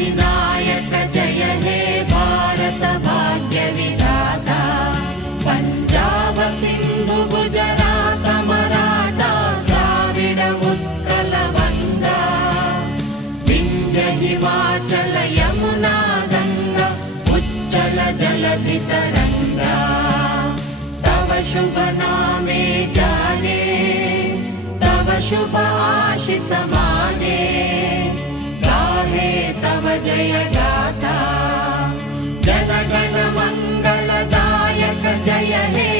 अधिनायक जय हे भारत भाग्य विधाता पंजाब सिंधु गुजरात मराठा द्राविड उत्कल बंगा विंध्य हिमाचल यमुना गंगा उच्चल जलधि तरंगा तव शुभ नामे जाने तव शुभ आशीष माने गाहे तव जय गाथा जन गण मंगलदायक जय हे